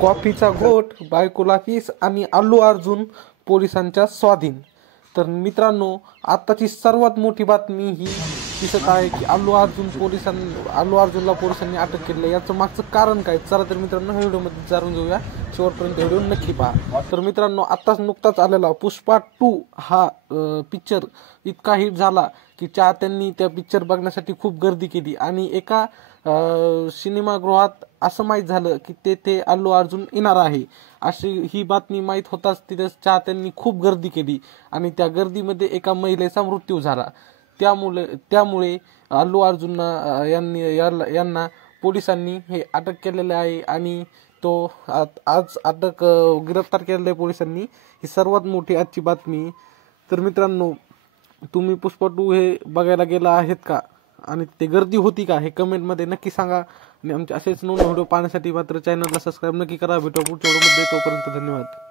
कॉफीचा घोट, बायकोला किस आणि अल्लू अर्जुन पोलिसांच्या स्वाधीन. तर मित्रांनो, आताची सर्वात मोठी बातमी ही दिसत आहे की अल्लू अर्जुनला पोलिसांनी अटक केली आहे. याचं मागचं कारण काय, चला तर मित्रांनो ह्या व्हिडिओमध्ये जाणून घेऊया. शेवटपर्यंत व्हिडिओ नक्की पहा. तर मित्रांनो, आत्ताच नुकताच आलेला पुष्पा 2 हा पिक्चर इतका हिट झाला की चाहत्यांनी त्या पिक्चर बघण्यासाठी खूप गर्दी केली आणि एका सिनेमागृहात असं माहीत झालं की तेथे अल्लू अर्जुन येणार आहे. अशी ही बातमी माहीत होताच तिथे चाहत्यांनी खूप गर्दी केली आणि त्या गर्दीमध्ये एका महिलेचा मृत्यू झाला. त्यामुळे अल्लू अर्जुन यांना पोलिसांनी हे अटक केलेले आहे आणि तो आज गिरफ्तार केलेला आहे पोलिसांनी. ही सर्वात मोठी आजची बातमी. तर मित्रांनो, तुम्ही पुष्पा 2 हे बघायला गेला आहेत का आणि ते गर्दी होती का हे कमेंटमध्ये नक्की सांगा. आणि आमचे असेच नवीन व्हिडिओ पाहण्यासाठी मात्र चॅनलला सबस्क्राईब नक्की करा. भेटू पुढच्या व्हिडिओमध्ये. तोपर्यंत धन्यवाद.